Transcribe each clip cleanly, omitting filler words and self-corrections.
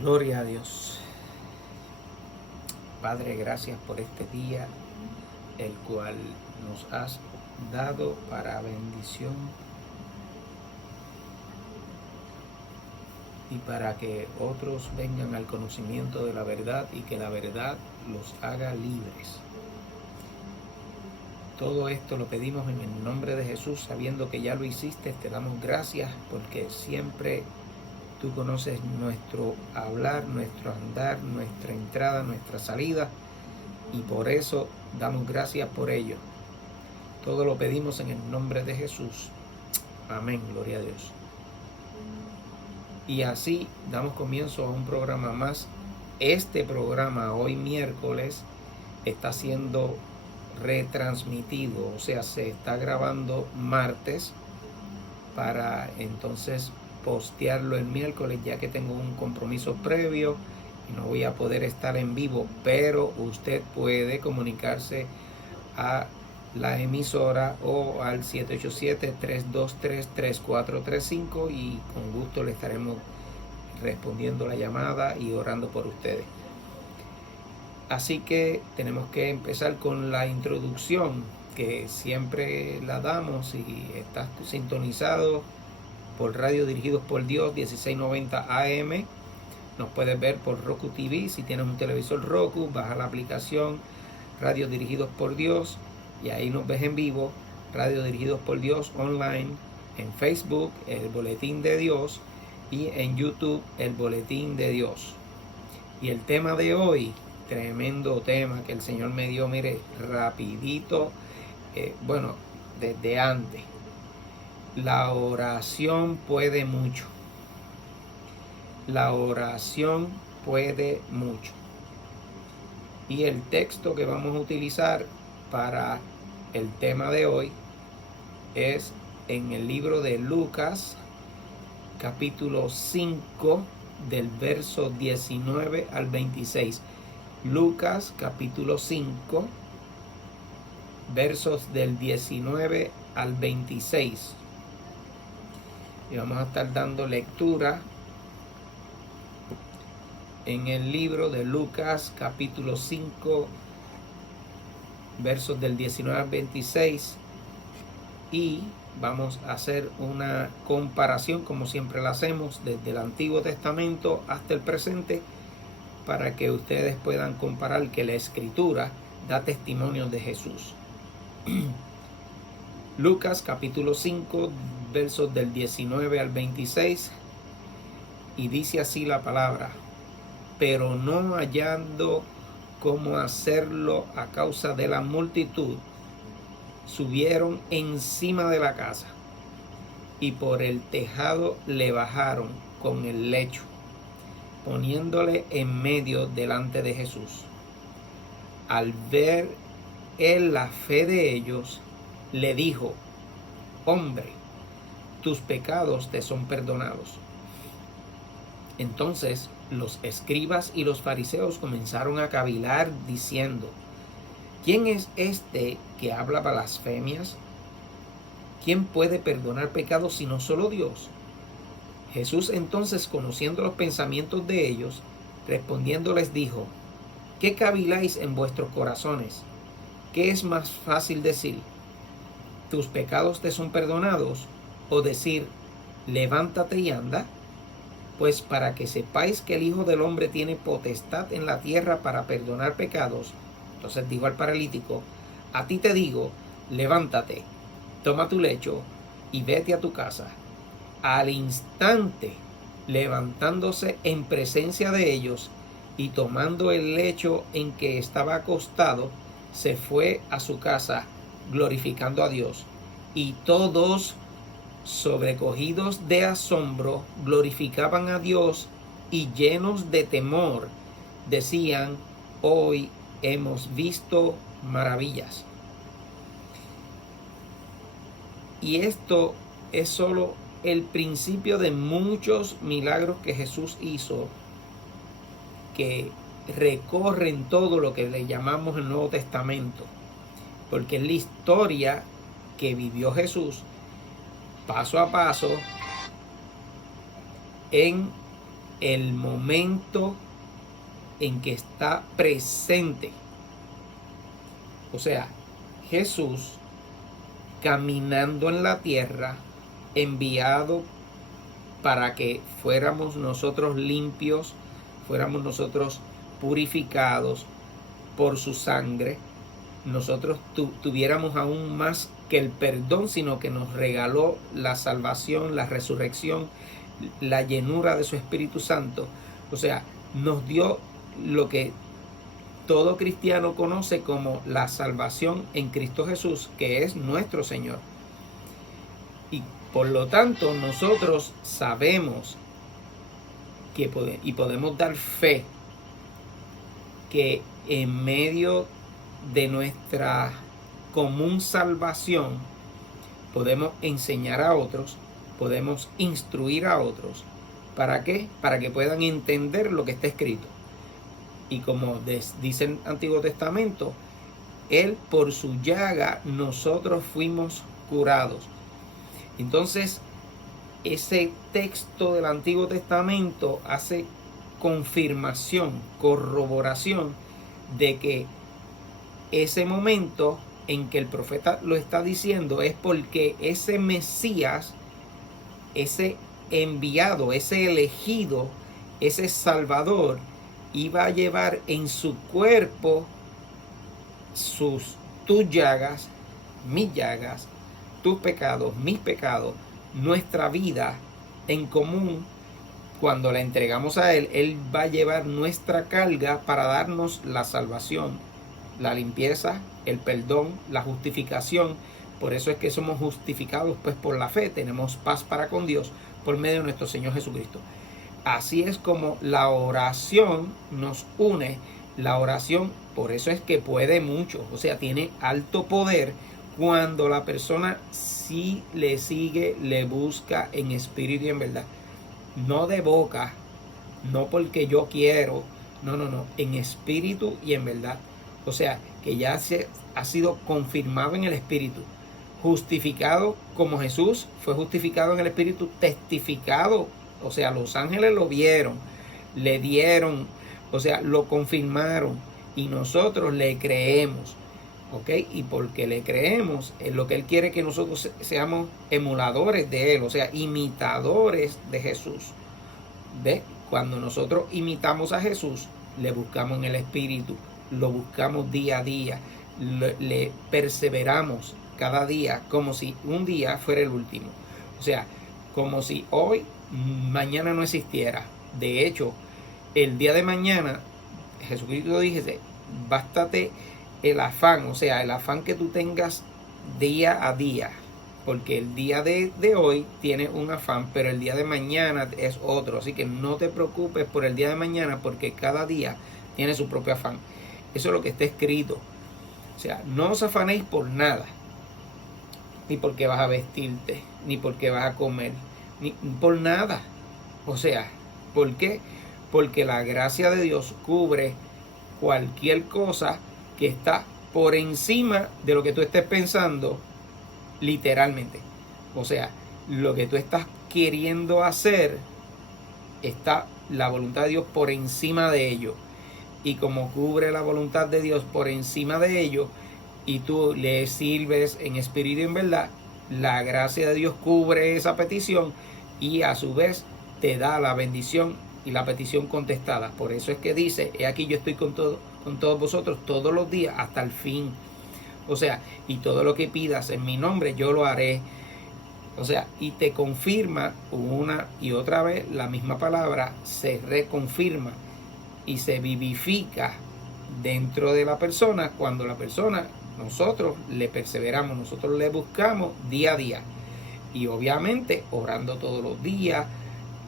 Gloria a Dios. Padre, gracias por este día, el cual nos has dado para bendición y para que otros vengan al conocimiento de la verdad y que la verdad los haga libres. Todo esto lo pedimos en el nombre de Jesús, sabiendo que ya lo hiciste. Te damos gracias porque siempre tú conoces nuestro hablar, nuestro andar, nuestra entrada, nuestra salida, y por eso damos gracias por ello. Todo lo pedimos en el nombre de Jesús. Amén, gloria a Dios. Y así damos comienzo a un programa más. Este programa hoy miércoles está siendo retransmitido, o sea, se está grabando martes para entonces postearlo el miércoles, ya que tengo un compromiso previo y no voy a poder estar en vivo, pero usted puede comunicarse a la emisora o al 787-323-3435 y con gusto le estaremos respondiendo la llamada y orando por ustedes. Así que tenemos que empezar con la introducción que siempre la damos. Si estás sintonizado por Radio Dirigidos por Dios 1690 AM, nos puedes ver por Roku TV. Si tienes un televisor Roku, baja la aplicación Radio Dirigidos por Dios y ahí nos ves en vivo. Radio Dirigidos por Dios online, en Facebook el Boletín de Dios y en YouTube el Boletín de Dios. Y el tema de hoy, tremendo tema que el Señor me dio, mire, rapidito, desde antes. La oración puede mucho. La oración puede mucho. Y el texto que vamos a utilizar para el tema de hoy es en el libro de Lucas, capítulo 5, del verso 19 al 26. Lucas, capítulo 5, versos del 19 al 26. Y vamos a estar dando lectura en el libro de Lucas, capítulo 5, versos del 19 al 26. Y vamos a hacer una comparación, como siempre la hacemos, desde el Antiguo Testamento hasta el presente, para que ustedes puedan comparar que la Escritura da testimonio de Jesús. Lucas capítulo 5, versos del 19 al 26, y dice así la palabra: pero no hallando cómo hacerlo a causa de la multitud, subieron encima de la casa y por el tejado le bajaron con el lecho, poniéndole en medio delante de Jesús. Al ver él la fe de ellos, le dijo: hombre, tus pecados te son perdonados. Entonces los escribas y los fariseos comenzaron a cavilar diciendo: ¿quién es este que habla blasfemias? ¿Quién puede perdonar pecados sino solo Dios? Jesús entonces, conociendo los pensamientos de ellos, respondiendo les dijo: ¿qué caviláis en vuestros corazones? ¿Qué es más fácil decir: tus pecados te son perdonados? ¿O decir: levántate y anda? Pues para que sepáis que el Hijo del Hombre tiene potestad en la tierra para perdonar pecados. Entonces dijo al paralítico: a ti te digo, levántate, toma tu lecho y vete a tu casa. Al instante, levantándose en presencia de ellos y tomando el lecho en que estaba acostado, se fue a su casa glorificando a Dios. Y todos, sobrecogidos de asombro, glorificaban a Dios, y llenos de temor decían: hoy hemos visto maravillas. Y esto es solo el principio de muchos milagros que Jesús hizo, que recorren todo lo que le llamamos el Nuevo Testamento, porque es la historia que vivió Jesús paso a paso en el momento en que está presente. O sea, Jesús caminando en la tierra, enviado para que fuéramos nosotros limpios, fuéramos nosotros purificados por su sangre, nosotros tuviéramos aún más que el perdón, sino que nos regaló la salvación, la resurrección, la llenura de su Espíritu Santo. O sea, nos dio lo que todo cristiano conoce como la salvación en Cristo Jesús, que es nuestro Señor. Y por lo tanto, nosotros sabemos que podemos dar fe que en medio de nuestra común salvación podemos enseñar a otros, podemos instruir a otros. ¿Para qué? Para que puedan entender lo que está escrito. Y como dice el Antiguo Testamento, Él por su llaga nosotros fuimos curados. Entonces, ese texto del Antiguo Testamento hace confirmación, corroboración de que ese momento en que el profeta lo está diciendo es porque ese Mesías, ese enviado, ese elegido, ese Salvador, iba a llevar en su cuerpo tus llagas, mis llagas, tus pecados, mis pecados, nuestra vida en común. Cuando la entregamos a Él, Él va a llevar nuestra carga para darnos la salvación, la limpieza, el perdón, la justificación. Por eso es que somos justificados pues por la fe, tenemos paz para con Dios por medio de nuestro Señor Jesucristo. Así es como la oración nos une. La oración, por eso es que puede mucho, o sea, tiene alto poder cuando la persona sí le sigue, le busca en espíritu y en verdad. No de boca, no porque yo quiero, no, en espíritu y en verdad. O sea, que ya ha sido confirmado en el espíritu, justificado como Jesús fue justificado en el espíritu, testificado. O sea, los ángeles lo vieron, le dieron, o sea, lo confirmaron y nosotros le creemos. ¿Ok? Y porque le creemos, lo que Él quiere que nosotros seamos emuladores de Él, o sea, imitadores de Jesús. ¿Ve? Cuando nosotros imitamos a Jesús, le buscamos en el Espíritu, lo buscamos día a día, le perseveramos cada día como si un día fuera el último. O sea, como si hoy, mañana no existiera. De hecho, el día de mañana, Jesucristo dice, bástate el afán, o sea, el afán que tú tengas día a día, porque el día de hoy tiene un afán, pero el día de mañana es otro, así que no te preocupes por el día de mañana, porque cada día tiene su propio afán. Eso es lo que está escrito. O sea, no os afanéis por nada, ni porque vas a vestirte, ni porque vas a comer, ni por nada. O sea, ¿por qué? Porque la gracia de Dios cubre cualquier cosa que está por encima de lo que tú estés pensando, literalmente. O sea, lo que tú estás queriendo hacer, está la voluntad de Dios por encima de ello. Y como cubre la voluntad de Dios por encima de ello, y tú le sirves en espíritu y en verdad, la gracia de Dios cubre esa petición y a su vez te da la bendición y la petición contestada. Por eso es que dice, he aquí yo estoy con todos vosotros todos los días hasta el fin. O sea, y todo lo que pidas en mi nombre yo lo haré. O sea, y te confirma una y otra vez la misma palabra, se reconfirma y se vivifica dentro de la persona cuando la persona, nosotros le perseveramos, nosotros le buscamos día a día. Y obviamente orando todos los días,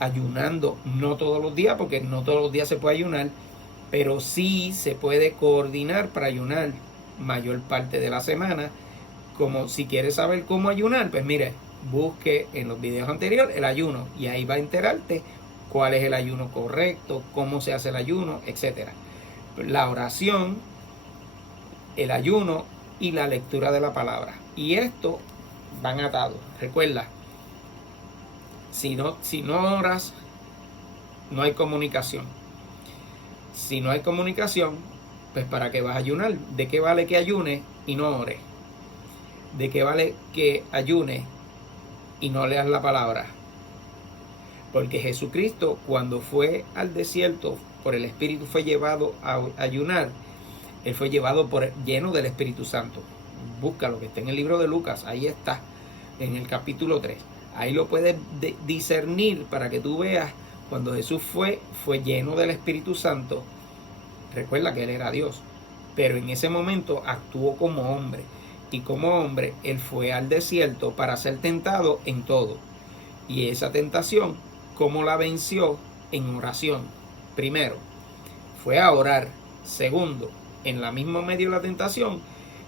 ayunando no todos los días, porque no todos los días se puede ayunar, pero sí se puede coordinar para ayunar mayor parte de la semana. Como si quieres saber cómo ayunar, pues mire, busque en los videos anteriores el ayuno y ahí va a enterarte cuál es el ayuno correcto, cómo se hace el ayuno, etcétera. La oración, el ayuno y la lectura de la palabra. Y esto van atados. Recuerda, si no oras, no hay comunicación. Si no hay comunicación, pues ¿para qué vas a ayunar? ¿De qué vale que ayune y no ores? ¿De qué vale que ayune y no leas la palabra? Porque Jesucristo, cuando fue al desierto, por el Espíritu fue llevado a ayunar. Él fue llevado lleno del Espíritu Santo. Búscalo, que está en el libro de Lucas. Ahí está, en el capítulo 3. Ahí lo puedes discernir para que tú veas. Cuando Jesús fue lleno del Espíritu Santo. Recuerda que Él era Dios. Pero en ese momento actuó como hombre. Y como hombre, Él fue al desierto para ser tentado en todo. Y esa tentación, ¿cómo la venció? En oración. Primero, fue a orar. Segundo, en la misma medio de la tentación,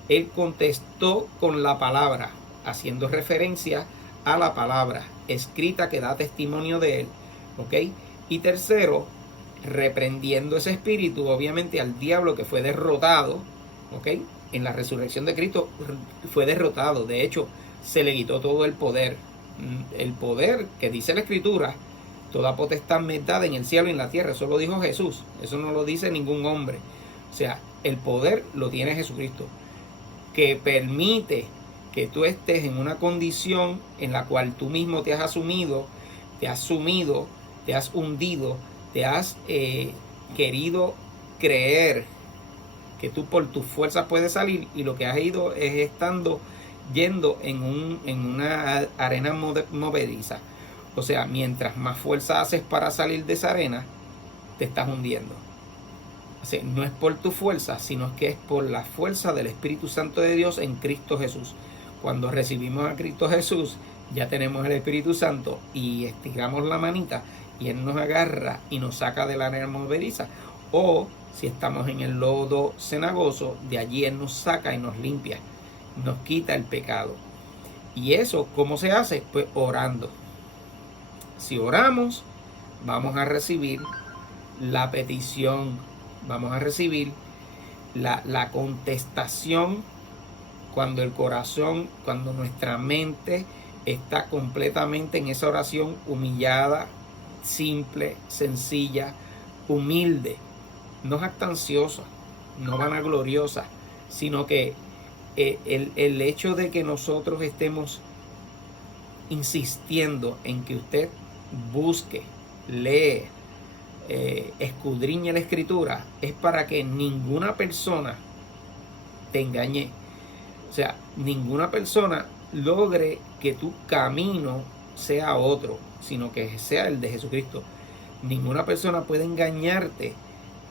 Él contestó con la palabra, haciendo referencia a la palabra escrita que da testimonio de Él. ¿Ok? Y tercero, reprendiendo ese espíritu, obviamente al diablo que fue derrotado. ¿Ok? En la resurrección de Cristo fue derrotado. De hecho, se le quitó todo el poder. El poder que dice la Escritura, toda potestad me es dada en el cielo y en la tierra. Eso lo dijo Jesús. Eso no lo dice ningún hombre. O sea, el poder lo tiene Jesucristo, que permite que tú estés en una condición en la cual tú mismo te has asumido, te has sumido, te has hundido, te has querido creer que tú por tus fuerzas puedes salir, y lo que has ido es yendo en una arena movediza. O sea, mientras más fuerza haces para salir de esa arena, te estás hundiendo. O sea, no es por tu fuerza, sino que es por la fuerza del Espíritu Santo de Dios en Cristo Jesús. Cuando recibimos a Cristo Jesús, ya tenemos el Espíritu Santo y estiramos la manita y Él nos agarra y nos saca de la arena movediza. O si estamos en el lodo cenagoso, de allí Él nos saca y nos limpia, nos quita el pecado. ¿Y eso cómo se hace? Pues orando. Si oramos, vamos a recibir la petición, vamos a recibir la contestación cuando el corazón, cuando nuestra mente está completamente en esa oración humillada, simple, sencilla, humilde, no jactanciosa, no vanagloriosa, sino que el hecho de que nosotros estemos insistiendo en que usted busque, lee, escudriñe la Escritura, es para que ninguna persona te engañe. O sea, ninguna persona logre que tu camino sea otro, sino que sea el de Jesucristo. Ninguna persona puede engañarte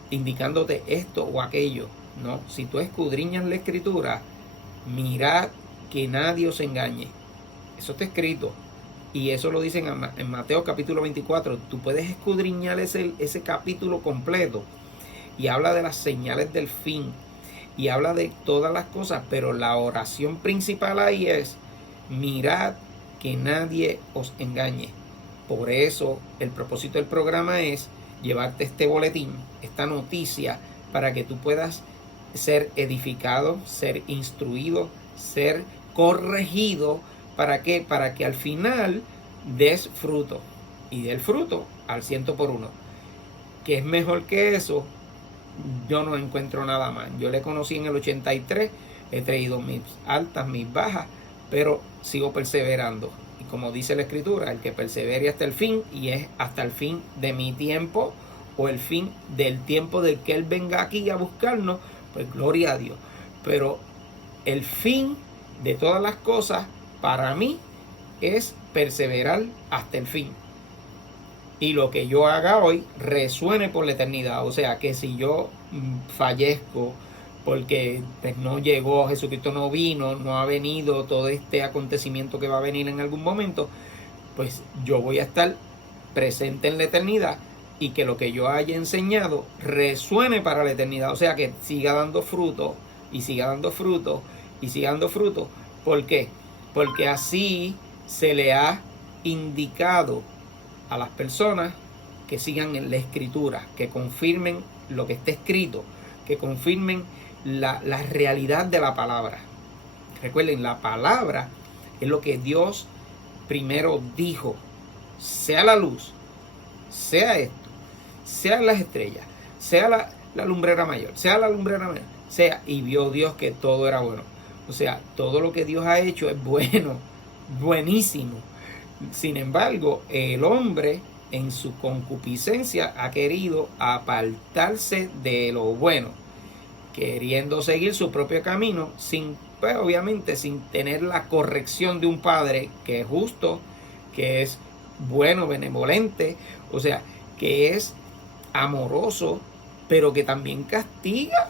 indicándote esto o aquello. No, si tú escudriñas la Escritura, mirad que nadie os engañe. Eso está escrito. Y eso lo dicen en Mateo capítulo 24. Tú puedes escudriñar ese capítulo completo. Y habla de las señales del fin. Y habla de todas las cosas. Pero la oración principal ahí es: mirad que nadie os engañe. Por eso el propósito del programa es llevarte este boletín, esta noticia, para que tú puedas ser edificado, ser instruido, ser corregido. ¿Para qué? Para que al final des fruto. Y del fruto al 100%. ¿Qué es mejor que eso? Yo no encuentro nada más. Yo le conocí en el 83. He traído mis altas, mis bajas, pero sigo perseverando. Y como dice la Escritura, el que persevere hasta el fin, y es hasta el fin de mi tiempo, o el fin del tiempo del que Él venga aquí a buscarnos, pues gloria a Dios. Pero el fin de todas las cosas para mí es perseverar hasta el fin. Y lo que yo haga hoy resuene por la eternidad. O sea, que si yo fallezco porque pues no llegó, Jesucristo no vino, no ha venido todo este acontecimiento que va a venir en algún momento, pues yo voy a estar presente en la eternidad, y que lo que yo haya enseñado resuene para la eternidad. O sea, que siga dando fruto, y siga dando fruto, y siga dando fruto. ¿Por qué? Porque así se le ha indicado a las personas que sigan en la Escritura, que confirmen lo que está escrito, que confirmen la realidad de la palabra. Recuerden, la palabra es lo que Dios primero dijo: sea la luz, sea esto. sean las estrellas, sea la lumbrera mayor, sea la lumbrera menor, sea, y vio Dios que todo era bueno. O sea, todo lo que Dios ha hecho es bueno, buenísimo. Sin embargo, el hombre en su concupiscencia ha querido apartarse de lo bueno, queriendo seguir su propio camino, sin, pues, obviamente sin tener la corrección de un padre que es justo, que es bueno, benevolente, o sea, que es amoroso, pero que también castiga.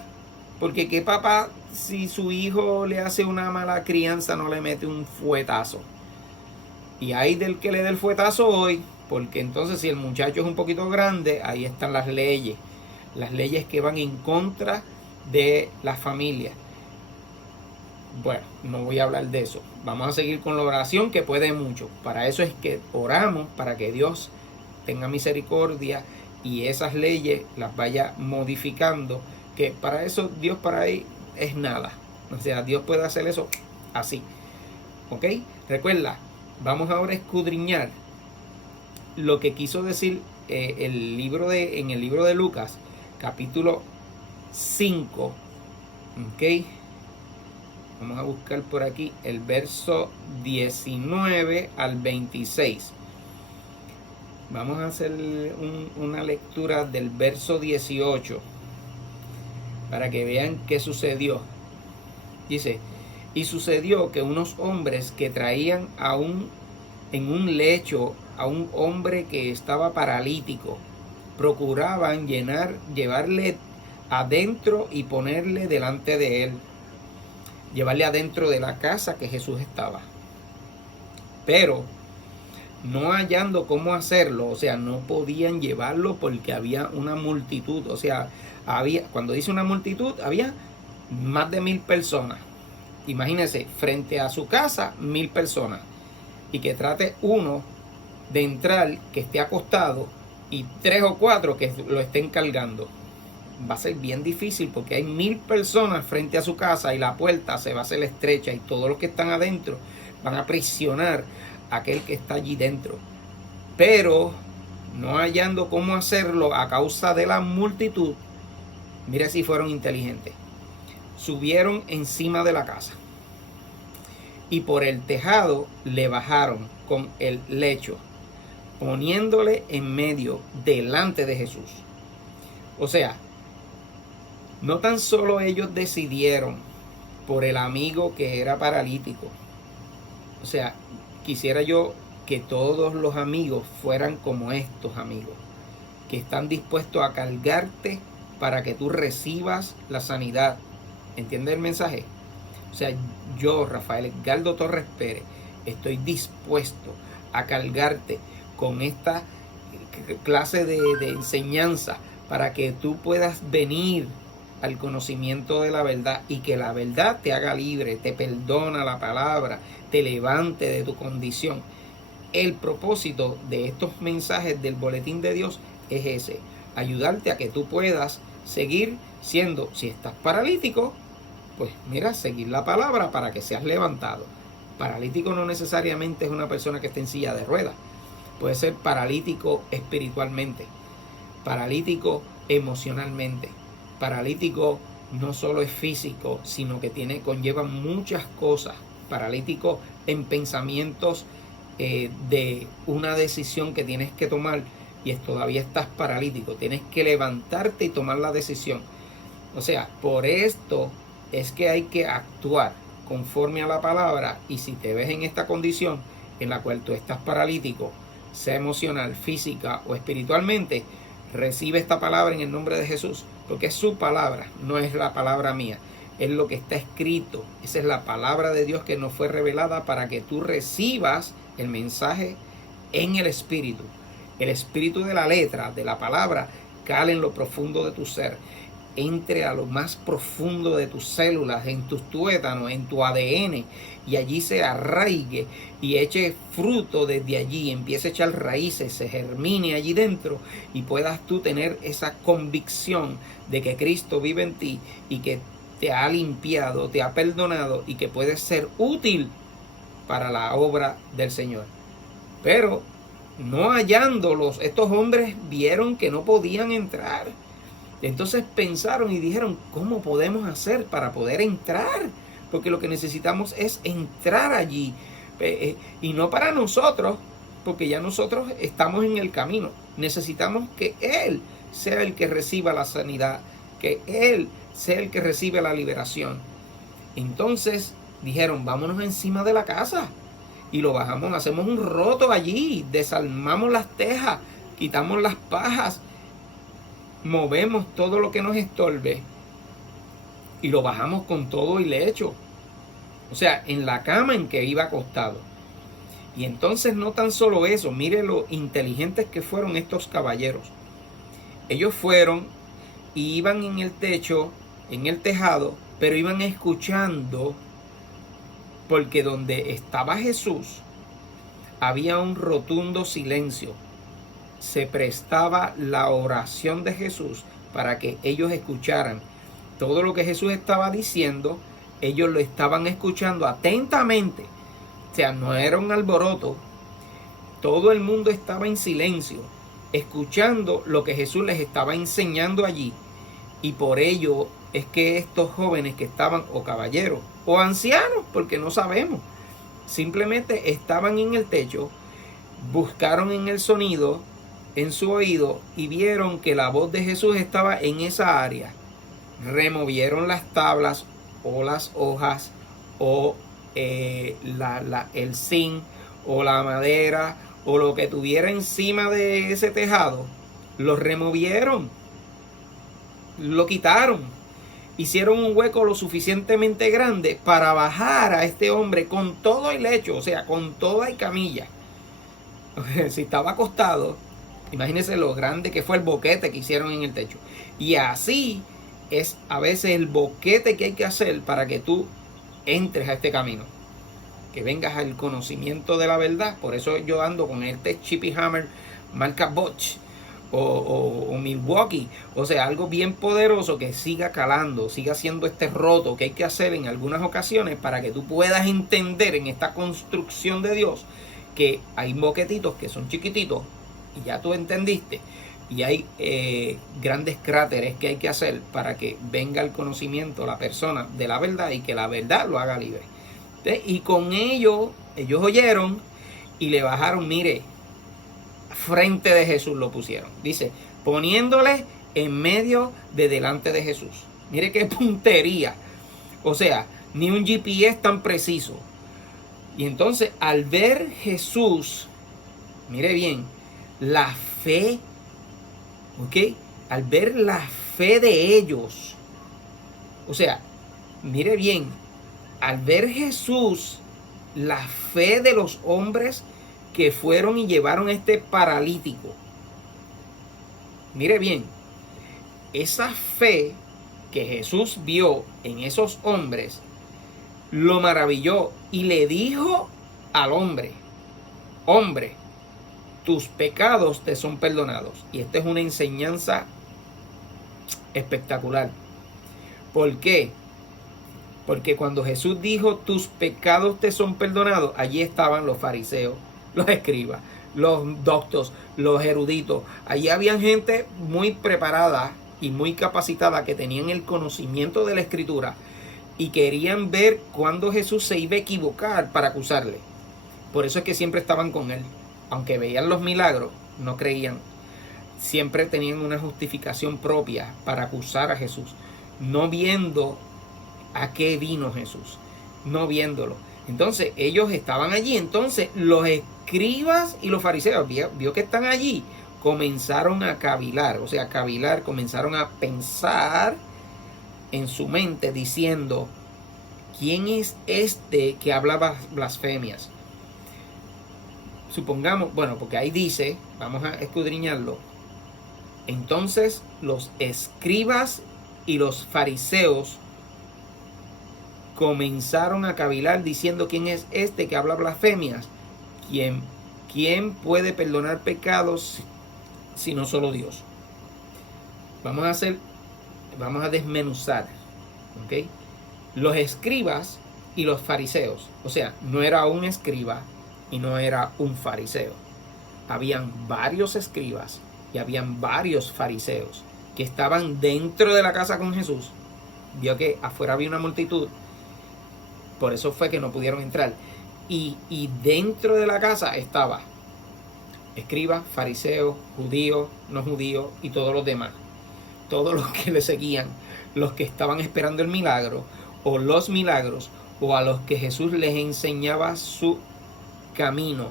Porque qué papá, si su hijo le hace una mala crianza, no le mete un fuetazo. Y hay del que le dé el fuetazo hoy, porque entonces si el muchacho es un poquito grande, ahí están las leyes que van en contra de la familia. Bueno, no voy a hablar de eso. Vamos a seguir con la oración, que puede mucho. Para eso es que oramos, para que Dios tenga misericordia y esas leyes las vaya modificando, que para eso Dios para ahí es nada. O sea, Dios puede hacer eso así. ¿Ok? Recuerda, vamos ahora a escudriñar lo que quiso decir en el libro de Lucas, capítulo 5. ¿Ok? Vamos a buscar por aquí el verso 19 al 26. Vamos a hacer una lectura del verso 18 para que vean qué sucedió. Dice, y sucedió que unos hombres que traían en un lecho a un hombre que estaba paralítico, procuraban llevarle adentro y ponerle delante de él, llevarle adentro de la casa que Jesús estaba. Pero no hallando cómo hacerlo, o sea, no podían llevarlo porque había una multitud, o sea, cuando dice una multitud, había más de 1000 personas. Imagínense, frente a su casa, 1000 personas. Y que trate uno de entrar, que esté acostado, y 3 o 4 que lo estén cargando. Va a ser bien difícil porque hay 1000 personas frente a su casa y la puerta se va a hacer estrecha y todos los que están adentro van a presionar a aquel que está allí dentro. Pero no hallando cómo hacerlo a causa de la multitud, mira si fueron inteligentes. Subieron encima de la casa y por el tejado le bajaron con el lecho, poniéndole en medio delante de Jesús. O sea, no tan solo ellos decidieron por el amigo que era paralítico. O sea, quisiera yo que todos los amigos fueran como estos amigos, que están dispuestos a cargarte para que tú recibas la sanidad. ¿Entiendes el mensaje? O sea, yo, Rafael Edgardo Torres Pérez, estoy dispuesto a cargarte con esta clase de enseñanza para que tú puedas venir al conocimiento de la verdad y que la verdad te haga libre, te perdona la palabra, te levante de tu condición. El propósito de estos mensajes del boletín de Dios es ese, ayudarte a que tú puedas seguir siendo, si estás paralítico, pues mira, seguir la palabra para que seas levantado. Paralítico no necesariamente es una persona que esté en silla de ruedas, puede ser paralítico espiritualmente, paralítico emocionalmente. Paralítico no solo es físico, sino que conlleva muchas cosas. Paralítico en pensamientos de una decisión que tienes que tomar y todavía estás paralítico. Tienes que levantarte y tomar la decisión. O sea, por esto es que hay que actuar conforme a la palabra, y si te ves en esta condición en la cual tú estás paralítico, sea emocional, física o espiritualmente, recibe esta palabra en el nombre de Jesús, porque es su palabra, no es la palabra mía, es lo que está escrito. Esa es la palabra de Dios que nos fue revelada para que tú recibas el mensaje en el espíritu. El espíritu de la letra, de la palabra, cale en lo profundo de tu ser, entre a lo más profundo de tus células, en tus tuétanos, en tu ADN, y allí se arraigue y eche fruto desde allí, empiece a echar raíces, se germine allí dentro y puedas tú tener esa convicción de que Cristo vive en ti y que te ha limpiado, te ha perdonado y que puedes ser útil para la obra del Señor. Pero no hallándolos, estos hombres vieron que no podían entrar. Entonces pensaron y dijeron, ¿cómo podemos hacer para poder entrar? Porque lo que necesitamos es entrar allí. Y no para nosotros, porque ya nosotros estamos en el camino. Necesitamos que Él sea el que reciba la sanidad, que Él sea el que reciba la liberación. Entonces dijeron, vámonos encima de la casa. Y lo bajamos, hacemos un roto allí, desarmamos las tejas, quitamos las pajas, movemos todo lo que nos estorbe y lo bajamos con todo y lecho. O sea, en la cama en que iba acostado. Y entonces no tan solo eso, mire lo inteligentes que fueron estos caballeros. Ellos fueron y iban en el techo, en el tejado, pero iban escuchando, porque donde estaba Jesús había un rotundo silencio. Se prestaba la oración de Jesús para que ellos escucharan todo lo que Jesús estaba diciendo. Ellos lo estaban escuchando atentamente. O sea, no era un alboroto. Todo el mundo estaba en silencio, escuchando lo que Jesús les estaba enseñando allí. Y por ello es que estos jóvenes que estaban, o caballeros, o ancianos, porque no sabemos, simplemente estaban en el techo, buscaron en el sonido, en su oído, y vieron que la voz de Jesús estaba en esa área. Removieron las tablas o las hojas o el zinc o la madera o lo que tuviera encima de ese tejado. Lo removieron, lo quitaron, hicieron un hueco lo suficientemente grande para bajar a este hombre con todo el lecho, o sea, con toda y camilla. Si estaba acostado, imagínense lo grande que fue el boquete que hicieron en el techo. Y así es a veces el boquete que hay que hacer para que tú entres a este camino, que vengas al conocimiento de la verdad. Por eso yo ando con este Chippy Hammer marca Bosch o Milwaukee, o sea, algo bien poderoso que siga calando, siga haciendo este roto que hay que hacer en algunas ocasiones para que tú puedas entender en esta construcción de Dios que hay boquetitos que son chiquititos y ya tú entendiste, y hay grandes cráteres que hay que hacer para que venga el conocimiento la persona de la verdad y que la verdad lo haga libre. Y con ellos oyeron y le bajaron, mire, frente de Jesús lo pusieron. Dice, poniéndole en medio de delante de Jesús. Mire qué puntería. O sea, ni un GPS tan preciso. Y entonces al ver Jesús, mire bien, la fe, ¿ok? Al ver la fe de ellos, o sea, mire bien, al ver Jesús, la fe de los hombres que fueron y llevaron a este paralítico. Mire bien, esa fe que Jesús vio en esos hombres, lo maravilló y le dijo al hombre, hombre, tus pecados te son perdonados. Y esta es una enseñanza espectacular. ¿Por qué? Porque cuando Jesús dijo, tus pecados te son perdonados, allí estaban los fariseos, los escribas, los doctos, los eruditos. Allí había gente muy preparada y muy capacitada que tenían el conocimiento de la Escritura y querían ver cuándo Jesús se iba a equivocar para acusarle. Por eso es que siempre estaban con él. Aunque veían los milagros, no creían. Siempre tenían una justificación propia para acusar a Jesús, no viendo a qué vino Jesús, no viéndolo. Entonces ellos estaban allí. Entonces los escribas y los fariseos vio que están allí, comenzaron a cavilar, o sea, cavilar, comenzaron a pensar en su mente diciendo, ¿quién es este que habla blasfemias? Supongamos, bueno, porque ahí dice, vamos a escudriñarlo. Entonces los escribas y los fariseos comenzaron a cavilar diciendo, ¿quién es este que habla blasfemias? ¿Quién puede perdonar pecados sino solo Dios? Vamos a desmenuzar, ¿ok? Los escribas y los fariseos, o sea, no era un escriba y no era un fariseo. habían varios escribas y habían varios fariseos que estaban dentro de la casa con Jesús. Vio que afuera había una multitud, por eso fue que no pudieron entrar. Y dentro de la casa estaba escribas, fariseos, judíos, no judíos y todos los demás. Todos los que le seguían, los que estaban esperando el milagro o los milagros, o a los que Jesús les enseñaba su camino,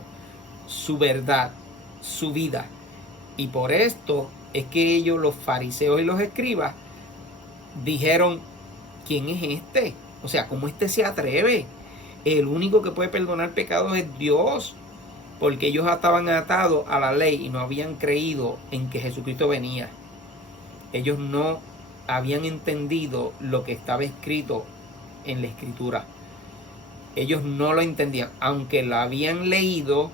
su verdad, su vida. Y por esto es que ellos, los fariseos y los escribas, dijeron: ¿quién es este? O sea, ¿cómo este se atreve? El único que puede perdonar pecados es Dios. Porque ellos estaban atados a la ley y no habían creído en que Jesucristo venía. Ellos no habían entendido lo que estaba escrito en la Escritura. Ellos no lo entendían. Aunque lo habían leído,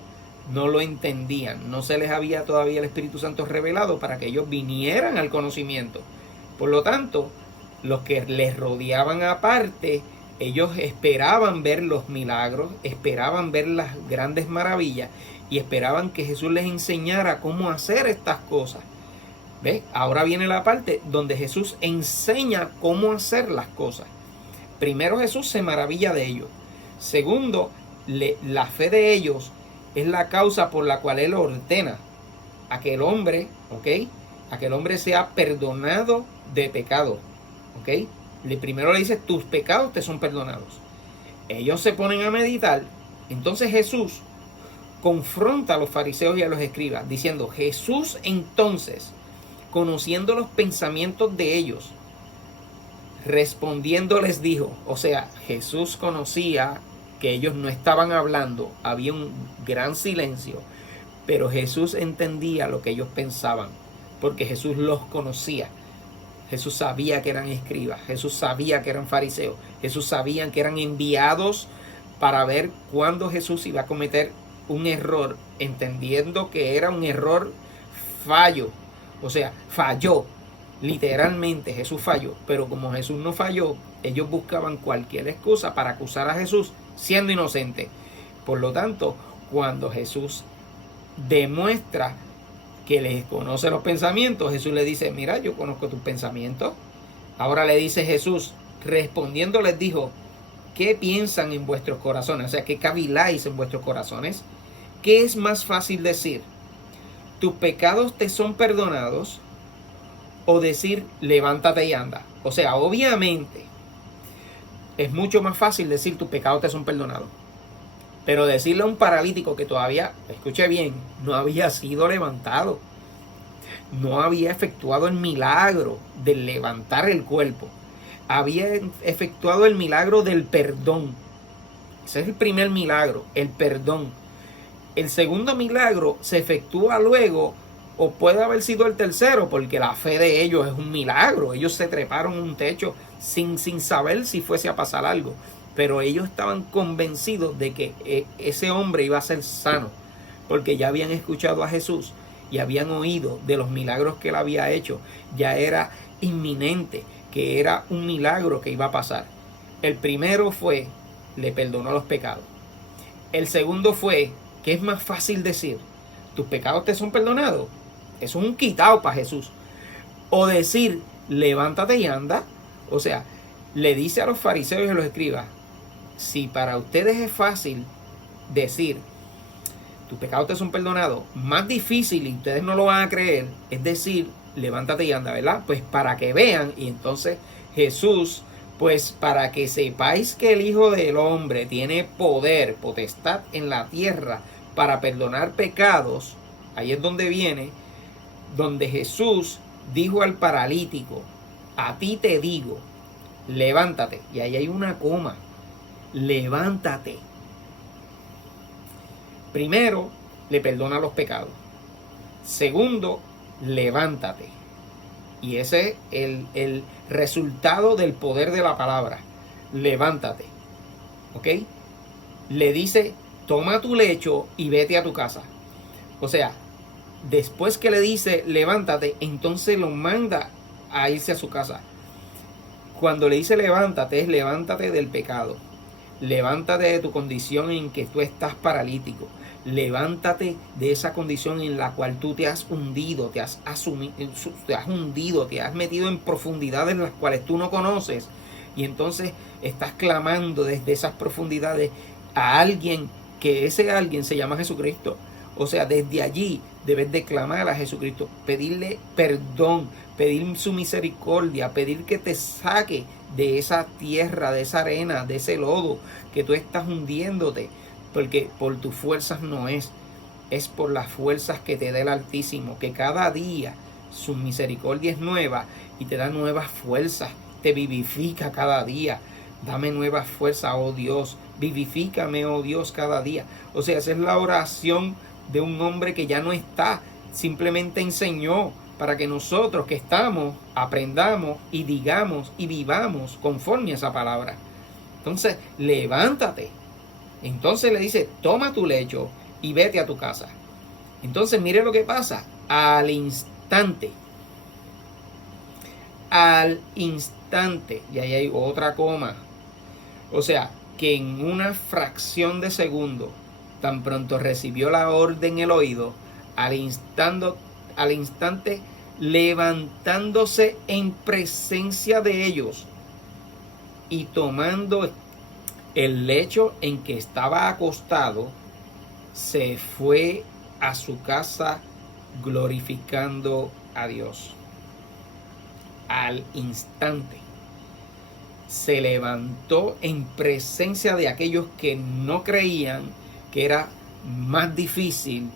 no lo entendían. No se les había todavía el Espíritu Santo revelado para que ellos vinieran al conocimiento. Por lo tanto, los que les rodeaban aparte, ellos esperaban ver los milagros, esperaban ver las grandes maravillas y esperaban que Jesús les enseñara cómo hacer estas cosas. ¿Ves? Ahora viene la parte donde Jesús enseña cómo hacer las cosas. Primero, Jesús se maravilla de ellos. Segundo, la fe de ellos es la causa por la cual Él ordena a que el hombre, ¿ok?, a que el hombre sea perdonado de pecado, ¿ok? Primero le dice: tus pecados te son perdonados. Ellos se ponen a meditar. Entonces Jesús confronta a los fariseos y a los escribas diciendo: Jesús entonces, conociendo los pensamientos de ellos, respondiendo les dijo, o sea, Jesús conocía que ellos no estaban hablando, había un gran silencio, pero Jesús entendía lo que ellos pensaban, porque Jesús los conocía. Jesús sabía que eran escribas, Jesús sabía que eran fariseos, Jesús sabía que eran enviados para ver cuándo Jesús iba a cometer un error, entendiendo que era un error fallo, o sea, falló, literalmente Jesús falló, pero como Jesús no falló, ellos buscaban cualquier excusa para acusar a Jesús siendo inocente. Por lo tanto, cuando Jesús demuestra que les conoce los pensamientos, Jesús le dice: mira, yo conozco tus pensamientos. Ahora le dice Jesús, respondiendo les dijo: ¿qué piensan en vuestros corazones? O sea, ¿qué caviláis en vuestros corazones? ¿Qué es más fácil decir? ¿Tus pecados te son perdonados? O decir: levántate y anda. O sea, obviamente es mucho más fácil decir: tus pecados te son perdonados. Pero decirle a un paralítico que todavía, escuche bien, no había sido levantado, no había efectuado el milagro de levantar el cuerpo, había efectuado el milagro del perdón. Ese es el primer milagro, el perdón. El segundo milagro se efectúa luego, o puede haber sido el tercero, porque la fe de ellos es un milagro. Ellos se treparon un techo sin saber si fuese a pasar algo. Pero ellos estaban convencidos de que ese hombre iba a ser sano, porque ya habían escuchado a Jesús y habían oído de los milagros que él había hecho. Ya era inminente, que era un milagro que iba a pasar. El primero fue: le perdonó los pecados. El segundo fue, que es más fácil decir: tus pecados te son perdonados. Eso es un quitado para Jesús. O decir: levántate y anda. O sea, le dice a los fariseos y a los escribas: si para ustedes es fácil decir tus pecados te son perdonados, más difícil, y ustedes no lo van a creer, es decir: levántate y anda, ¿verdad? Pues para que vean. Y entonces Jesús, pues para que sepáis que el Hijo del Hombre tiene poder, potestad en la tierra para perdonar pecados, ahí es donde viene, donde Jesús dijo al paralítico: a ti te digo, levántate. Y ahí hay una coma. Levántate. Primero, le perdona los pecados. Segundo, levántate. Y ese es el resultado del poder de la palabra. Levántate. ¿Ok? Le dice: toma tu lecho y vete a tu casa. O sea, después que le dice levántate, entonces lo manda a irse a su casa. Cuando le dice levántate, es levántate del pecado. Levántate de tu condición en que tú estás paralítico. Levántate de esa condición en la cual tú te has hundido, te has hundido, te has metido en profundidades en las cuales tú no conoces. Y entonces estás clamando desde esas profundidades a alguien, que ese alguien se llama Jesucristo. O sea, desde allí debes de clamar a Jesucristo, pedirle perdón, pedir su misericordia, pedir que te saque de esa tierra, de esa arena, de ese lodo que tú estás hundiéndote. Porque por tus fuerzas no es por las fuerzas que te da el Altísimo, que cada día su misericordia es nueva y te da nuevas fuerzas, te vivifica cada día. Dame nuevas fuerzas, oh Dios, vivifícame, oh Dios, cada día. O sea, esa es la oración de un hombre que ya no está, simplemente enseñó para que nosotros que estamos aprendamos y digamos y vivamos conforme a esa palabra. Entonces, levántate. Entonces le dice, toma tu lecho y vete a tu casa. Entonces mire lo que pasa. Al instante, y ahí hay otra coma. O sea, que en una fracción de segundo, tan pronto recibió la orden en el oído, al instante levantándose en presencia de ellos y tomando el lecho en que estaba acostado, se fue a su casa glorificando a Dios. Al instante se levantó en presencia de aquellos que no creían, que era más difícil,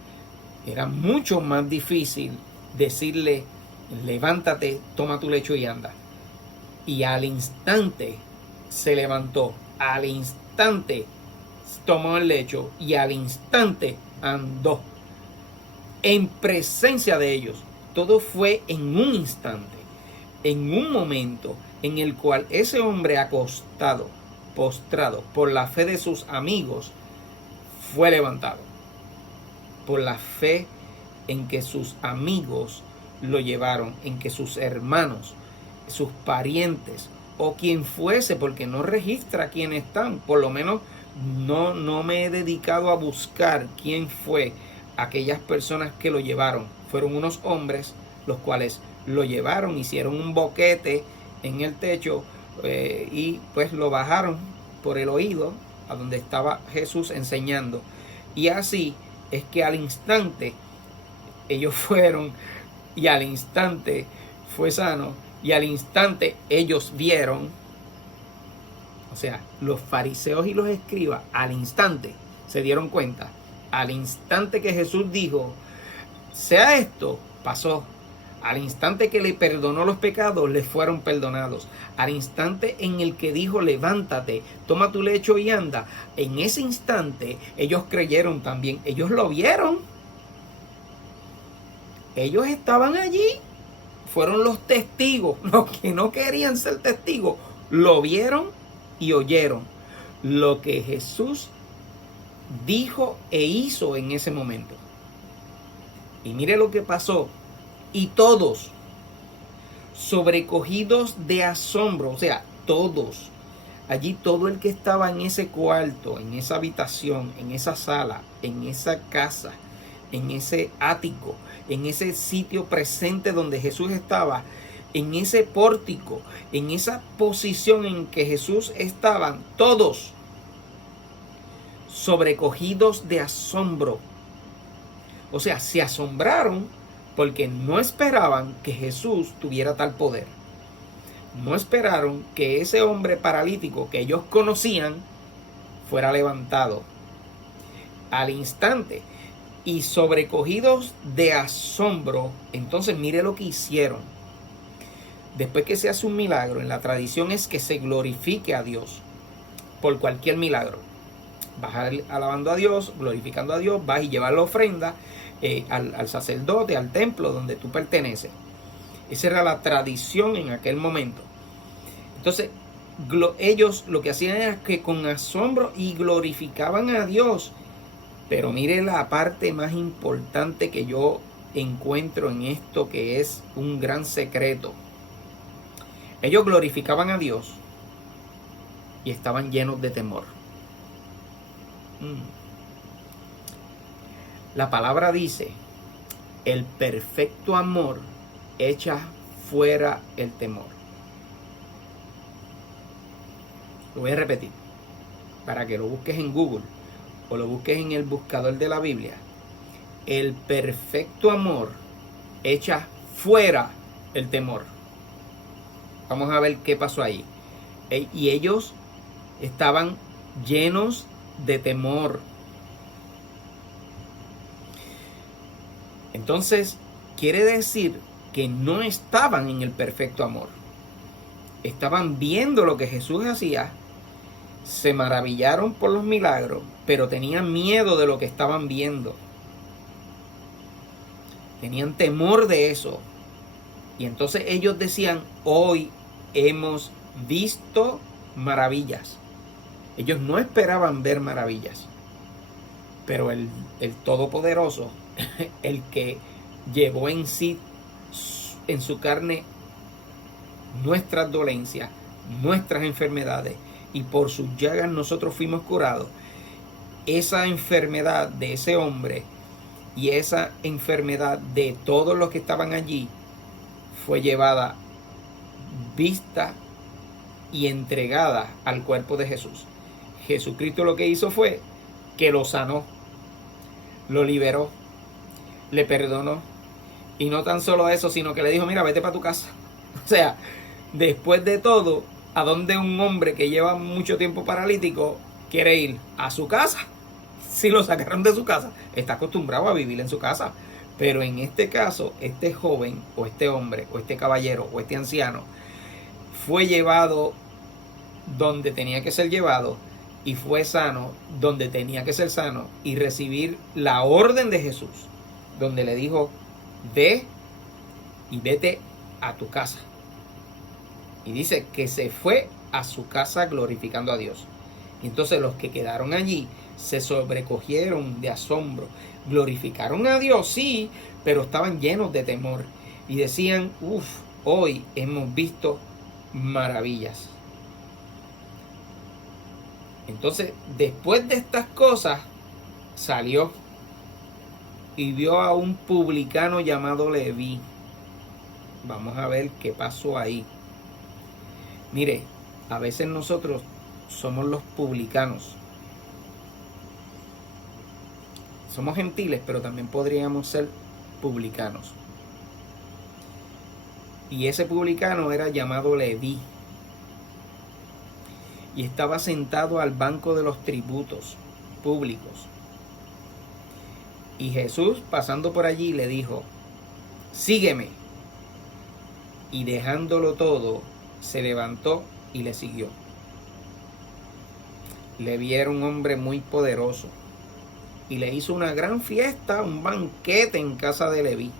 era mucho más difícil decirle, levántate, toma tu lecho y anda. Y al instante se levantó, al instante tomó el lecho y al instante andó. En presencia de ellos. Todo fue en un instante, en un momento en el cual ese hombre acostado, postrado por la fe de sus amigos, fue levantado. Por la fe en que sus amigos lo llevaron, en que sus hermanos, sus parientes o quien fuese, porque no registra quién están, por lo menos no me he dedicado a buscar quién fue aquellas personas que lo llevaron. Fueron unos hombres los cuales lo llevaron, hicieron un boquete en el techo y pues lo bajaron por el oído a donde estaba Jesús enseñando. Y así es que al instante ellos fueron y al instante fue sano y al instante ellos vieron. O sea, los fariseos y los escribas al instante se dieron cuenta. Al instante que Jesús dijo, sea esto, pasó. Al instante que le perdonó los pecados, les fueron perdonados. Al instante en el que dijo, levántate, toma tu lecho y anda. En ese instante, ellos creyeron también. Ellos lo vieron. Ellos estaban allí. Fueron los testigos. Los que no querían ser testigos, lo vieron y oyeron lo que Jesús dijo e hizo en ese momento. Y mire lo que pasó. Y todos, sobrecogidos de asombro, o sea, todos, allí todo el que estaba en ese cuarto, en esa habitación, en esa sala, en esa casa, en ese ático, en ese sitio presente donde Jesús estaba, en ese pórtico, en esa posición en que Jesús estaba, todos sobrecogidos de asombro. O sea, se asombraron porque no esperaban que Jesús tuviera tal poder. No esperaron que ese hombre paralítico que ellos conocían fuera levantado al instante. Y sobrecogidos de asombro, entonces mire lo que hicieron. Después que se hace un milagro, en la tradición es que se glorifique a Dios por cualquier milagro. Vas alabando a Dios, glorificando a Dios, vas y llevas la ofrenda al sacerdote, al templo donde tú perteneces. Esa era la tradición en aquel momento. Entonces, ellos lo que hacían era que con asombro y glorificaban a Dios. Pero mire la parte más importante que yo encuentro en esto, que es un gran secreto. Ellos glorificaban a Dios y estaban llenos de temor. La palabra dice, el perfecto amor echa fuera el temor. Lo voy a repetir para que lo busques en Google o lo busques en el buscador de la Biblia. El perfecto amor echa fuera el temor. Vamos a ver qué pasó ahí. Y ellos estaban llenos de temor. Entonces, quiere decir que no estaban en el perfecto amor. Estaban viendo lo que Jesús hacía, se maravillaron por los milagros, pero tenían miedo de lo que estaban viendo. Tenían temor de eso. Y entonces ellos decían, hoy hemos visto maravillas. Ellos no esperaban ver maravillas. Pero el Todopoderoso, el que llevó en sí, en su carne, nuestras dolencias, nuestras enfermedades, y por sus llagas nosotros fuimos curados. Esa enfermedad de ese hombre y esa enfermedad de todos los que estaban allí fue llevada, vista y entregada al cuerpo de Jesús. Jesucristo lo que hizo fue que lo sanó, lo liberó, le perdonó, y no tan solo eso, sino que le dijo, mira, vete para tu casa. O sea, después de todo, ¿a dónde un hombre que lleva mucho tiempo paralítico quiere ir? A su casa. Si lo sacaron de su casa, está acostumbrado a vivir en su casa. Pero en este caso, este joven o este hombre o este caballero o este anciano fue llevado donde tenía que ser llevado y fue sano donde tenía que ser sano y recibir la orden de Jesús, donde le dijo, ve y vete a tu casa. Y dice que se fue a su casa glorificando a Dios. Y entonces los que quedaron allí se sobrecogieron de asombro. Glorificaron a Dios, sí, pero estaban llenos de temor. Y decían, hoy hemos visto maravillas. Entonces, después de estas cosas, salió y vio a un publicano llamado Leví. Vamos a ver qué pasó ahí. Mire, a veces nosotros somos los publicanos. Somos gentiles, pero también podríamos ser publicanos. Y ese publicano era llamado Leví. Y estaba sentado al banco de los tributos públicos. Y Jesús, pasando por allí, le dijo, sígueme. Y dejándolo todo, se levantó y le siguió. Leví era un hombre muy poderoso y le hizo una gran fiesta, un banquete en casa de Leví.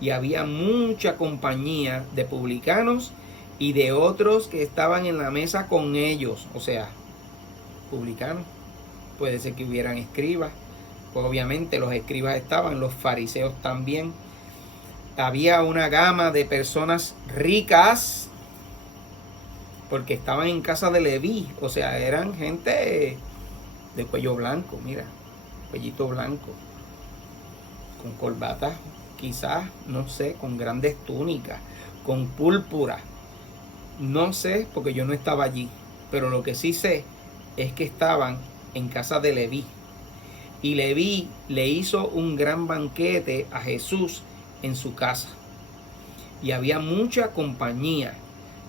Y había mucha compañía de publicanos y de otros que estaban en la mesa con ellos. O sea, publicanos, puede ser que hubieran escribas. Pues obviamente los escribas estaban, los fariseos también. Había una gama de personas ricas porque estaban en casa de Leví. O sea, eran gente de cuello blanco, mira, cuellito blanco, con corbatas, quizás, no sé, con grandes túnicas, con púrpura. No sé, porque yo no estaba allí, pero lo que sí sé es que estaban en casa de Leví. Y Leví le hizo un gran banquete a Jesús en su casa. Y había mucha compañía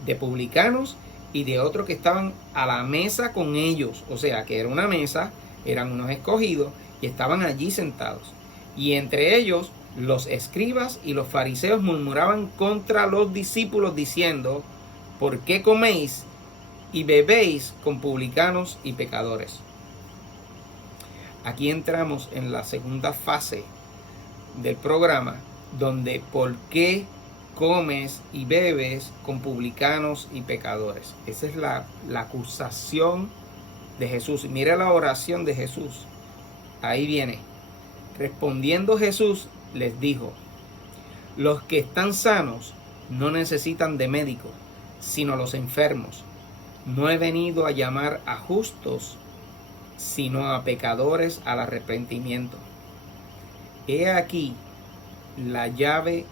de publicanos y de otros que estaban a la mesa con ellos. O sea, que era una mesa, eran unos escogidos y estaban allí sentados. Y entre ellos, los escribas y los fariseos murmuraban contra los discípulos diciendo, ¿por qué coméis y bebéis con publicanos y pecadores? Aquí entramos en la segunda fase del programa, donde ¿por qué comes y bebes con publicanos y pecadores? Esa es la acusación de Jesús. Mira la oración de Jesús. Ahí viene. Respondiendo Jesús les dijo, los que están sanos no necesitan de médico, sino los enfermos. No he venido a llamar a justos, sino a pecadores al arrepentimiento. He aquí la llave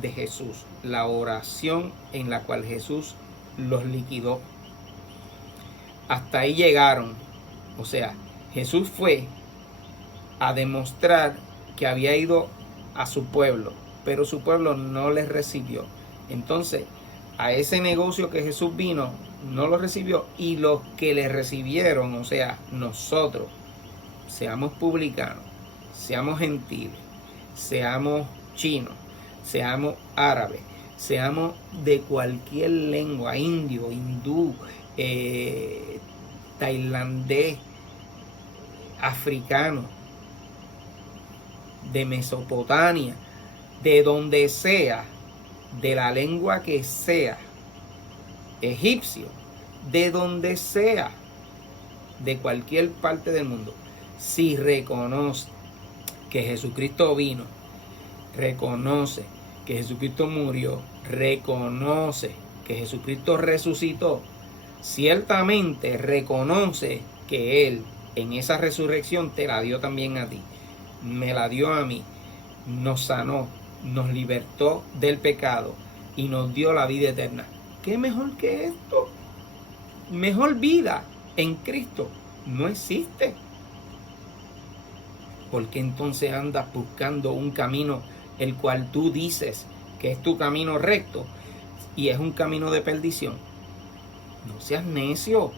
de Jesús, la oración en la cual Jesús los liquidó. Hasta ahí llegaron. O sea, Jesús fue a demostrar que había ido a su pueblo, pero su pueblo no les recibió. Entonces, a ese negocio que Jesús vino, no lo recibió, y los que le recibieron, o sea, nosotros, seamos publicanos, seamos gentiles, seamos chinos, seamos árabes, seamos de cualquier lengua, indio, hindú, tailandés, africano, de Mesopotamia, de donde sea, de la lengua que sea, egipcio, de donde sea, de cualquier parte del mundo, si reconoce que Jesucristo vino, reconoce que Jesucristo murió, reconoce que Jesucristo resucitó, ciertamente reconoce que Él en esa resurrección te la dio también a ti, me la dio a mí, nos sanó, nos libertó del pecado y nos dio la vida eterna. ¿Qué mejor que esto? Mejor vida en Cristo no existe. ¿Por qué entonces andas buscando un camino el cual tú dices que es tu camino recto y es un camino de perdición? No seas necio.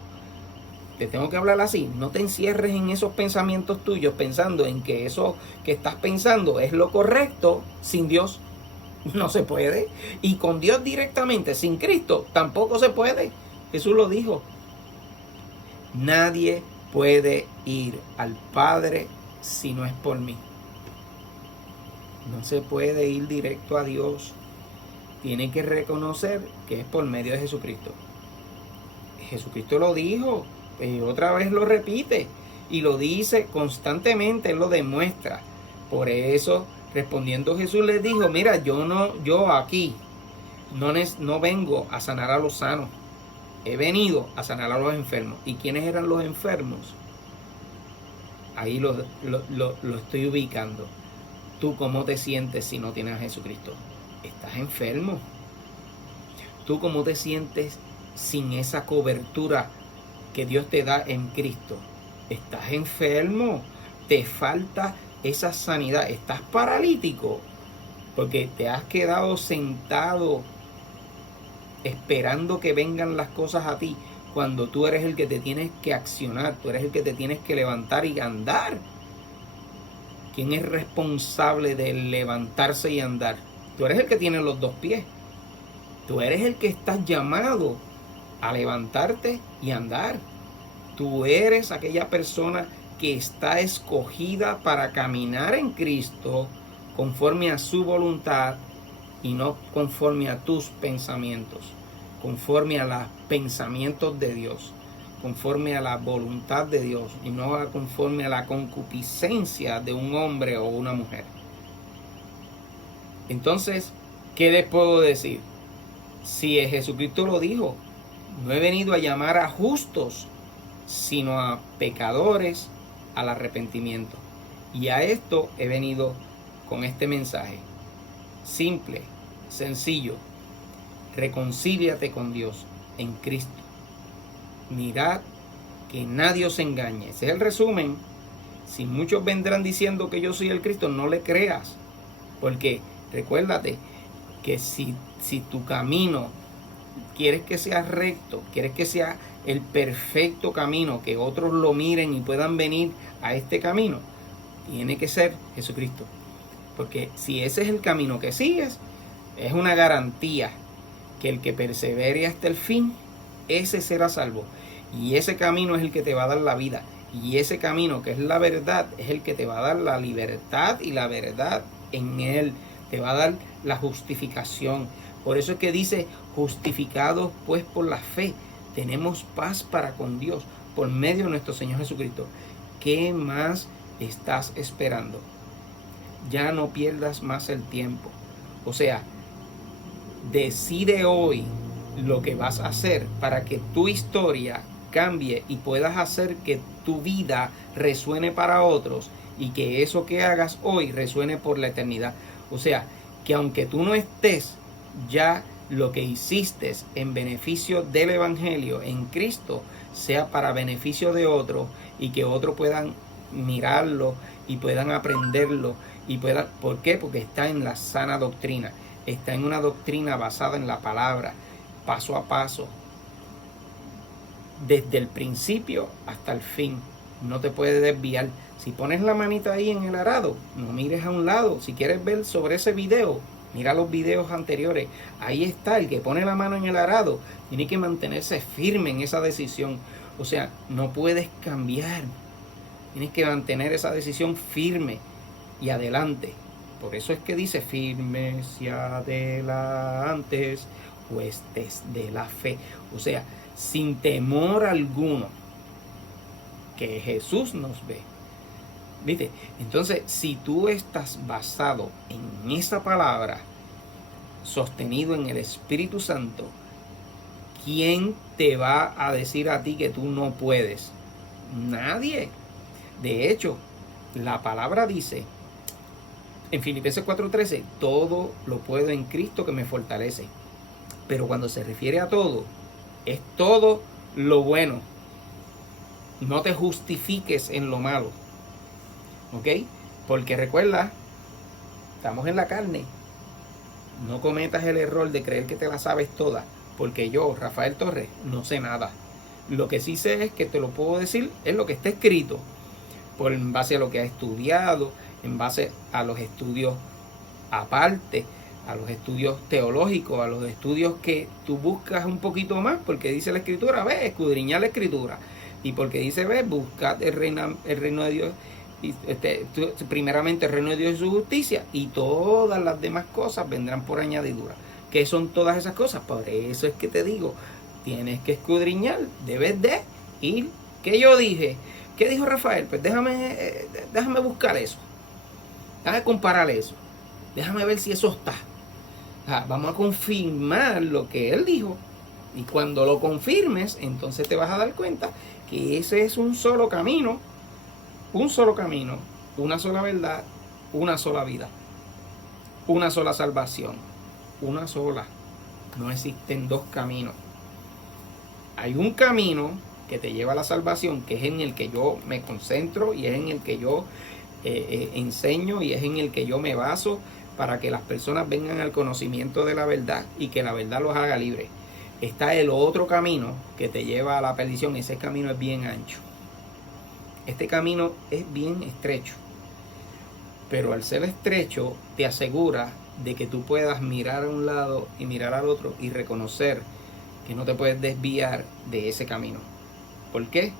Te tengo que hablar así. No te encierres en esos pensamientos tuyos pensando en que eso que estás pensando es lo correcto sin Dios. No se puede. Y con Dios directamente, sin Cristo, tampoco se puede. Jesús lo dijo. Nadie puede ir al Padre si no es por mí. No se puede ir directo a Dios. Tiene que reconocer que es por medio de Jesucristo. Jesucristo lo dijo, y otra vez lo repite, y lo dice constantemente, Él lo demuestra. Por eso, respondiendo Jesús les dijo, mira, yo aquí no vengo a sanar a los sanos, he venido a sanar a los enfermos. ¿Y quiénes eran los enfermos? Ahí lo estoy ubicando. ¿Tú cómo te sientes si no tienes a Jesucristo? Estás enfermo. ¿Tú cómo te sientes sin esa cobertura que Dios te da en Cristo? Estás enfermo. Te falta esa sanidad. Estás paralítico porque te has quedado sentado esperando que vengan las cosas a ti, cuando tú eres el que te tienes que accionar, tú eres el que te tienes que levantar y andar. ¿Quién es responsable de levantarse y andar? Tú eres el que tiene los dos pies. Tú eres el que estás llamado a levantarte y andar. Tú eres aquella persona que está escogida para caminar en Cristo conforme a su voluntad y no conforme a tus pensamientos, conforme a los pensamientos de Dios, conforme a la voluntad de Dios y no conforme a la concupiscencia de un hombre o una mujer. Entonces, ¿qué les puedo decir? Si Jesucristo lo dijo, no he venido a llamar a justos, sino a pecadores al arrepentimiento. Y a esto he venido con este mensaje. Simple, sencillo. Reconcíliate con Dios en Cristo. Mirad que nadie os engañe. Ese es el resumen. Si muchos vendrán diciendo que yo soy el Cristo, no le creas. Porque recuérdate que si tu camino quieres que sea recto, quieres que sea el perfecto camino, que otros lo miren y puedan venir a este camino, tiene que ser Jesucristo. Porque si ese es el camino que sigues, es una garantía que el que persevere hasta el fin, ese será salvo. Y ese camino es el que te va a dar la vida. Y ese camino, que es la verdad, es el que te va a dar la libertad, y la verdad en Él te va a dar la justificación. Por eso es que dice, justificados pues por la fe, tenemos paz para con Dios por medio de nuestro Señor Jesucristo. ¿Qué más estás esperando? Ya no pierdas más el tiempo. O sea, decide hoy lo que vas a hacer para que tu historia cambie y puedas hacer que tu vida resuene para otros y que eso que hagas hoy resuene por la eternidad. O sea, que aunque tú no estés, ya lo que hiciste en beneficio del Evangelio en Cristo sea para beneficio de otros y que otros puedan mirarlo y puedan aprenderlo y puedan, ¿por qué? Porque está en la sana doctrina, está en una doctrina basada en la palabra, paso a paso, desde el principio hasta el fin. No te puedes desviar. Si pones la manita ahí en el arado, no mires a un lado. Si quieres ver sobre ese video, mira los videos anteriores. Ahí está, el que pone la mano en el arado tiene que mantenerse firme en esa decisión. O sea, no puedes cambiar. Tienes que mantener esa decisión firme y adelante. Por eso es que dice firmes y adelantes, huestes de la fe. O sea, sin temor alguno, que Jesús nos ve. ¿Viste? Entonces, si tú estás basado en esa palabra, sostenido en el Espíritu Santo, ¿quién te va a decir a ti que tú no puedes? Nadie. De hecho, la palabra dice en Filipenses 4:13, todo lo puedo en Cristo que me fortalece. Pero cuando se refiere a todo, es todo lo bueno. No te justifiques en lo malo. ¿Ok? Porque recuerda, estamos en la carne. No cometas el error de creer que te la sabes toda. Porque yo, Rafael Torres, no sé nada. Lo que sí sé es que te lo puedo decir, es lo que está escrito. En base a lo que ha estudiado, en base a los estudios aparte, a los estudios teológicos, a los estudios que tú buscas un poquito más, porque dice la Escritura, ve, escudriñar la Escritura. Y porque dice, ve, buscad el reino de Dios, y primeramente el reino de Dios y su justicia, y todas las demás cosas vendrán por añadidura. ¿Qué son todas esas cosas? Por eso es que te digo, tienes que escudriñar, debes de ir. ¿Qué yo dije? ¿Qué dijo Rafael? Pues déjame buscar eso. Déjame comparar eso. Déjame ver si eso está. Vamos a confirmar lo que él dijo. Y cuando lo confirmes, entonces te vas a dar cuenta que ese es un solo camino, una sola verdad, una sola vida, una sola salvación, una sola. No existen dos caminos. Hay un camino que te lleva a la salvación, que es en el que yo me concentro y es en el que yo enseño y es en el que yo me baso para que las personas vengan al conocimiento de la verdad y que la verdad los haga libres. Está el otro camino que te lleva a la perdición. Ese camino es bien ancho. Este camino es bien estrecho. Pero al ser estrecho te asegura de que tú puedas mirar a un lado y mirar al otro y reconocer que no te puedes desviar de ese camino. ¿Por qué?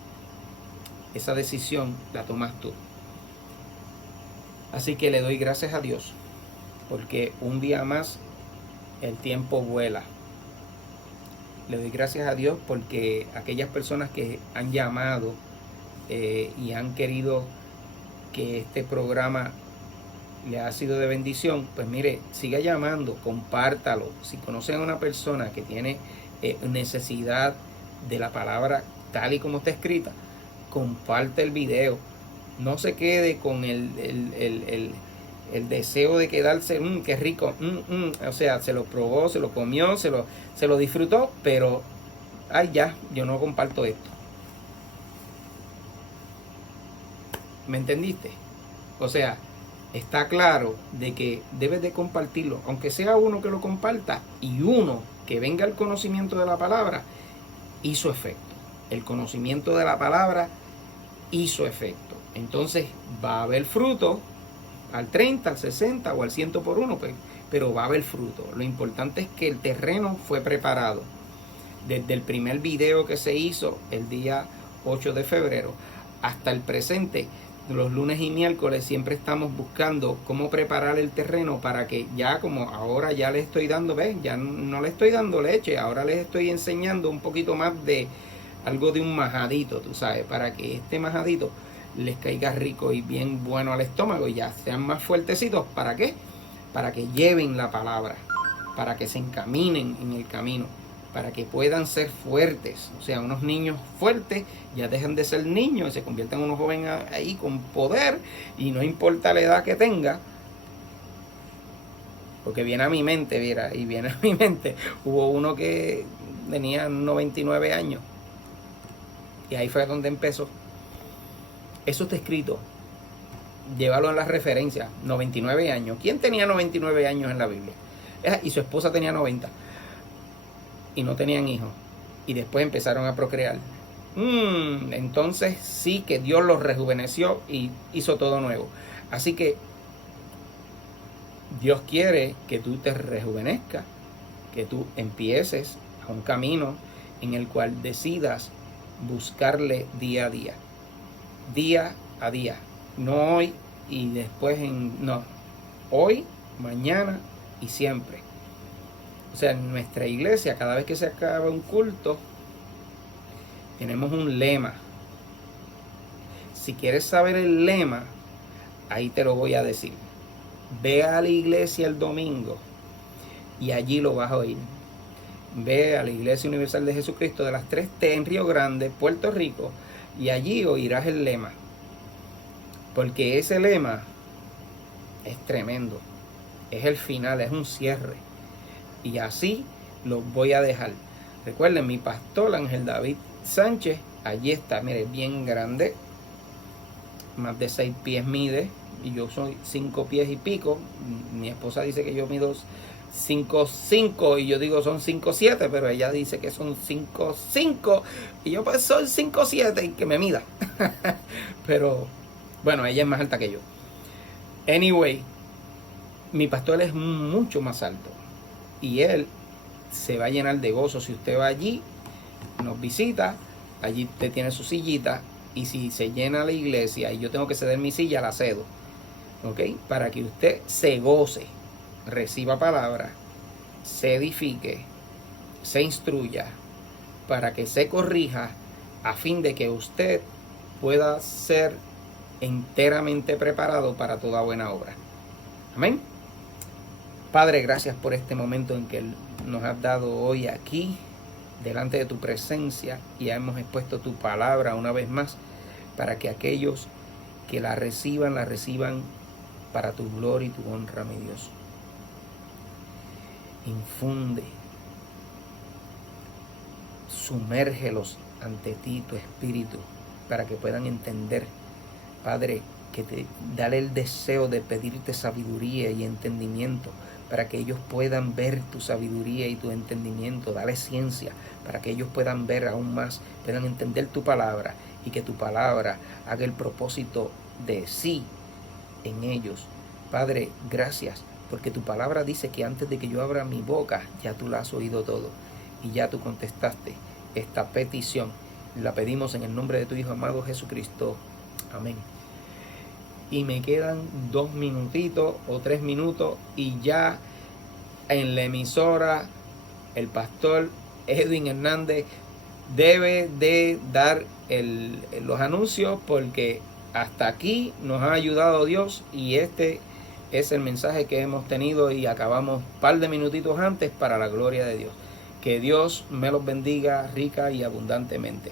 Esa decisión la tomas tú. Así que le doy gracias a Dios porque un día más el tiempo vuela. Le doy gracias a Dios porque aquellas personas que han llamado y han querido que este programa le ha sido de bendición, pues mire, siga llamando, compártalo. Si conocen a una persona que tiene necesidad de la palabra tal y como está escrita, comparte el video. No se quede con el deseo de quedarse, qué rico, o sea, se lo probó, se lo comió, se lo disfrutó, pero, ay ya, yo no comparto esto. ¿Me entendiste? O sea, está claro de que debes de compartirlo, aunque sea uno que lo comparta y uno que venga al conocimiento de la palabra, hizo efecto. El conocimiento de la palabra hizo efecto. Entonces va a haber fruto al 30, al 60 o al 100 por uno, pero va a haber fruto. Lo importante es que el terreno fue preparado. Desde el primer video que se hizo el día 8 de febrero hasta el presente, los lunes y miércoles siempre estamos buscando cómo preparar el terreno para que ya, como ahora ya le estoy dando, ¿ves? Ya no le estoy dando leche, ahora les estoy enseñando un poquito más de algo de un majadito, tú sabes, para que este majadito les caiga rico y bien bueno al estómago y ya sean más fuertecitos. ¿Para qué? Para que lleven la palabra, para que se encaminen en el camino. para que puedan ser fuertes. O sea, unos niños fuertes ya dejan de ser niños y se convierten en unos jóvenes ahí con poder, y no importa la edad que tenga. Porque viene a mi mente, mira, y viene a mi mente, hubo uno que tenía 99 años. Y ahí fue donde empezó. Eso está escrito. Llévalo en las referencias. 99 años. ¿Quién tenía 99 años en la Biblia? Y su esposa tenía 90. Y no tenían hijos. Y después empezaron a procrear. Entonces sí que Dios los rejuveneció y hizo todo nuevo. Así que Dios quiere que tú te rejuvenezcas, que tú empieces a un camino en el cual decidas buscarle día a día. Día a día. No hoy y después no. Hoy, mañana y siempre. O sea, en nuestra iglesia, cada vez que se acaba un culto, tenemos un lema. Si quieres saber el lema, ahí te lo voy a decir. Ve a la iglesia el domingo y allí lo vas a oír. Ve a la Iglesia Universal de Jesucristo de las 3T en Río Grande, Puerto Rico, y allí oirás el lema. Porque ese lema es tremendo. Es el final, es un cierre. Y así lo voy a dejar. Recuerden, mi pastor Ángel David Sánchez, allí está, mire, bien grande. Más de 6 pies mide. Y yo soy 5 pies y pico. Mi esposa dice que yo mido 5'5", y yo digo son 5'7", pero ella dice que son 5'5", y yo pues soy 5'7", y que me mida. Pero bueno, ella es más alta que yo. Anyway, mi pastor es mucho más alto y él se va a llenar de gozo si usted va allí, nos visita. Allí usted tiene su sillita, y si se llena la iglesia y yo tengo que ceder mi silla, la cedo, ¿ok? Para que usted se goce, reciba palabra, se edifique, se instruya, para que se corrija, a fin de que usted pueda ser enteramente preparado para toda buena obra. Amén. Padre, gracias por este momento en que nos has dado hoy aquí, delante de tu presencia, y hemos expuesto tu palabra una vez más, para que aquellos que la reciban para tu gloria y tu honra, mi Dios. Infunde, sumérgelos ante ti, tu espíritu, para que puedan entender, Padre, dale el deseo de pedirte sabiduría y entendimiento, para que ellos puedan ver tu sabiduría y tu entendimiento. Dale ciencia, para que ellos puedan ver aún más, puedan entender tu palabra, y que tu palabra haga el propósito de sí en ellos. Padre, gracias, porque tu palabra dice que antes de que yo abra mi boca, ya tú la has oído todo, y ya tú contestaste esta petición. La pedimos en el nombre de tu Hijo amado Jesucristo. Amén. Y me quedan 2 minutitos o 3 minutos, y ya en la emisora el pastor Edwin Hernández debe de dar los anuncios, porque hasta aquí nos ha ayudado Dios, y este es el mensaje que hemos tenido, y acabamos un par de minutitos antes, para la gloria de Dios. Que Dios me los bendiga rica y abundantemente.